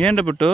ఏంట పుట్టు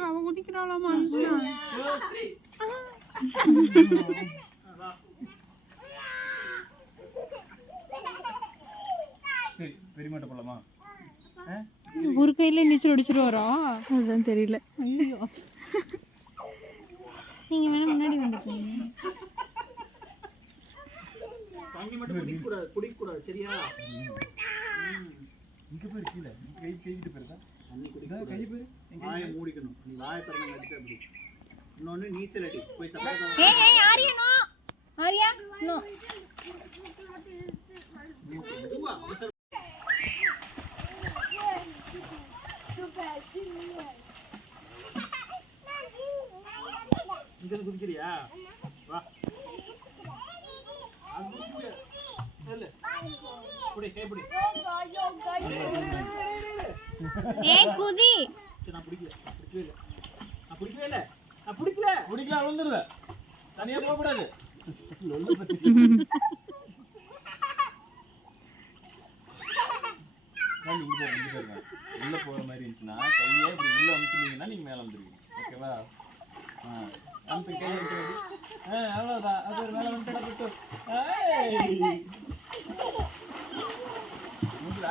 அவன் குடிக்கிறாளாமா பெரியமாட்ட போலாமா ஒரு கையில நீச்சல் அடிச்சுட்டு வரோம் அதுதான் தெரியல ஐயோ நீங்க வேணா முன்னாடி வந்துட்டீங்க தண்ணி மட்டும் குடிக்க கூடாது சரியா இங்க போய் கீழ கை கையிட்டு போறதா தண்ணி குடிக்க கை போய் வாயை மூடிக்கணும் நீ வாயை திறந்து அடிச்சா அப்படி இன்னொன்னு நீச்சல் அடி போய் தப்பா ஏய் ஆரியா நோ ஆரியா நோ இங்க குதிக்கிறியா வா இல்ல புடி கை புடி ஏய் குதி நான் பிடிக்கவே இல்ல விழுந்துருவே தனியா போக கூடாது உள்ள போற மாதிரி இருந்துச்சுன்னா கையை இப்படி உள்ள அமுத்துனீங்கன்னா நீங்க மேல வந்துருவீங்க ஓகேவா அமுத்து கை அவ்வளவுதான் அது மேல வந்துட்டு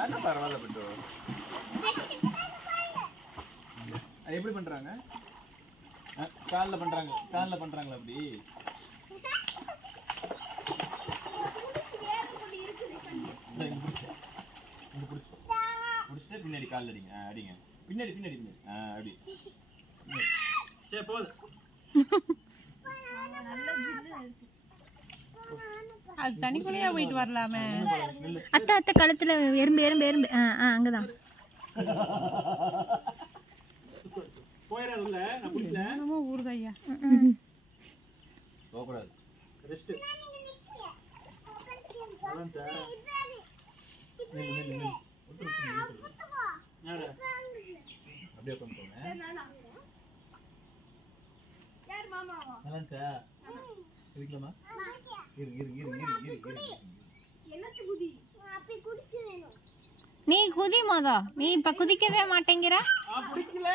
என்ன பரவாயில்ல பட்டு அது எப்படி பண்றாங்க காலில் பண்றாங்களா அப்படி முடிச்சுட்டு பின்னாடி காலில் அடிங்க அடிங்க பின்னாடி அப்படி சரி போதும் அது தனிக்குள்ளையா போயிட்டு வரலாமே அத்தை அத்தை கழுத்துல எறும்பு எறும்பு எறும்பு அங்கதான் போயிடாதுல்ல நான் பிடிக்கல ரொம்ப ஊறுதையா போகக்கூடாது ரெஸ்ட் அதான் சார் அப்படியே பண்ணுறோங்க நல்லாச்சா இருக்கலாமா நீ குதி மோதா நீ இப்ப குதிக்கவே மாட்டேங்கிற பிடிக்கல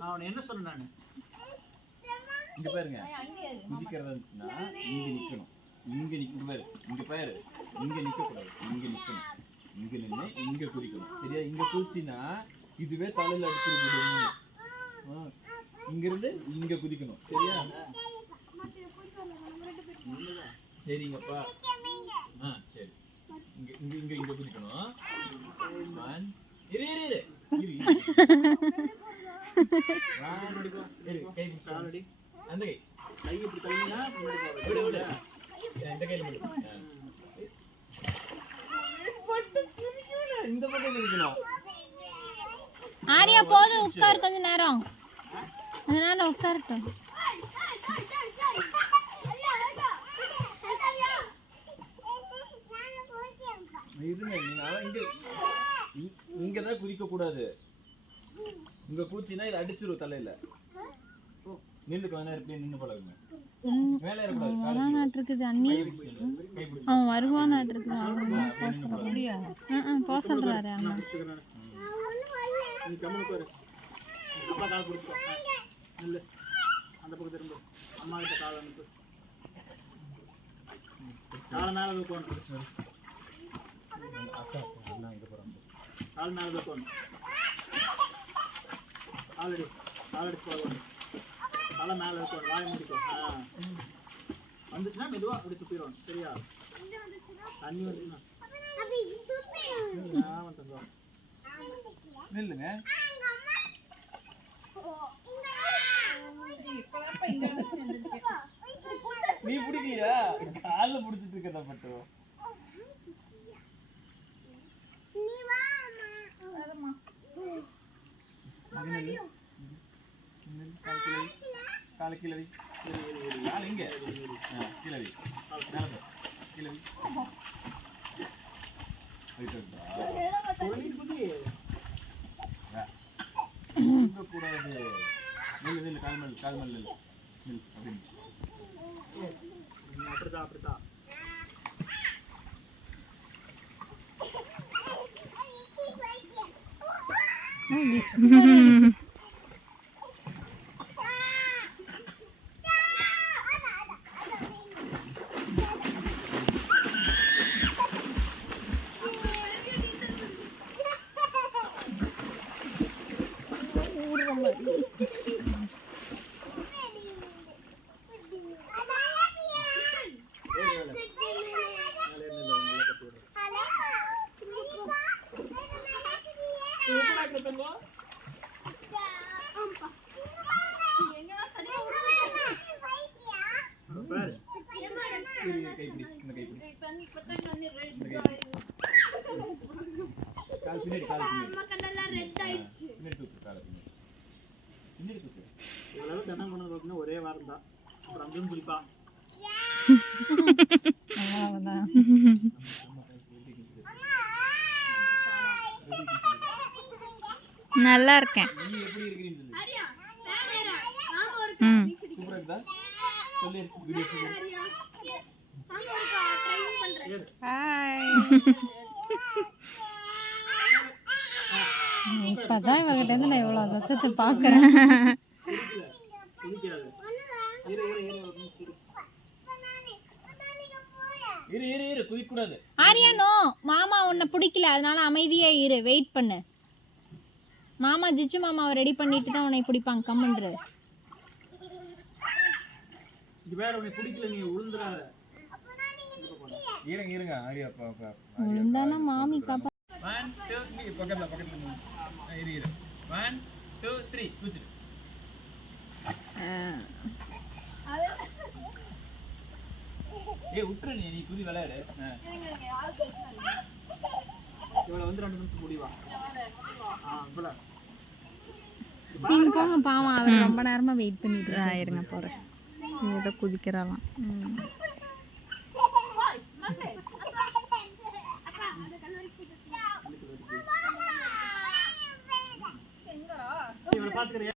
நான் என்ன சொன்னேன் நானு இங்க பாருங்க குதிக்கிறதா இருந்துச்சுன்னா இங்க நிக்கணும் பாரு இங்க நிக்க கூடாது இங்க நிக்கணும் இங்க நின்று இங்க குதிக்கணும் சரியா இங்க குதிச்சின்னா இதுவே தலையில அடிச்சிருக்கணும் இங்க இருந்து இங்க குதிக்கணும் சரியா சரிங்கப்பா சரி இங்க இங்க இங்க இங்க குதிக்கணும் இரு கை பிடிச்சி அந்த கை இப்படி தள்ளினா விடு இந்த கையில இந்த பக்கம் குதிக்கணும் ஆரியா போதும் உட்கார் கொஞ்ச நேரம் அதனால உட்காரட்டும் இங்கதான் குதிக்க கூடாது இங்க பூச்சினா இது அடிச்சிரும் தலையில நின்று கொஞ்ச நேரம் இப்படியே நின்று பழகுங்க மேல இருக்குது அண்ணி அவன் வருவானாட்டு இருக்குது அப்படியா போக சொல்றாரு அண்ணா அப்பா கால் பிடிச்சிக்கோ. நில்லு. அந்த பக்கம் திரும்ப. அம்மா கிட்ட கால் அனுப்பு. கால் மேல வைக்கணும். கால் மேல வைக்கணும். காலடி போகணும். தலை மேல வைக்கணும். வாயை மூடிக்கோ. வந்துச்சுன்னா மெதுவா அப்படி துப்பிடுவோம். சரியா? தண்ணி வந்துச்சுன்னா நில்லுங்க. நீ பிடிக்கலையா? காலில் பிடிச்சிட்டு இருக்கிறத மட்டும் காலை கிளவி கால் இங்க கிளவி கிளவி கூடாது. நெல் நெல் கால்மல் நெல் நெல் அப்படின்னு அப்படித்தான். ஒரே வாரம் தான். அப்புறம் அதுவும் குளிப்பா. நல்லா இருக்கேன். இப்பதான் இவகிட்ட இருந்து நான் இவ்வளவு சத்தத்தை பாக்குறேன். ஆரியானோ மாமா உன்னை பிடிக்கல, அதனால அமைதியா இரு, வெயிட் பண்ணு. மாமா ஜிச்சு மாமாவை ரெடி பண்ணிட்டு தான் உன்னை பிடிப்பாங்க. கம்முன்று விழுந்தானா மாமி காப்பா. 1 2 3 பக்கத்துல இரு 1 2 3 குச்சிடு. உட்ற நீ குதி விளையாடு. இவளை வந்து 2 நிமிஷம் முடிவா. நீங்க போங்க, பாவம் அவர் ரொம்ப நேரமா வெயிட் பண்ணிட்டு இருங்க. போறேன். ஏதோ குதிக்கிறாளாம். இவளை பாத்துக்கிறியா?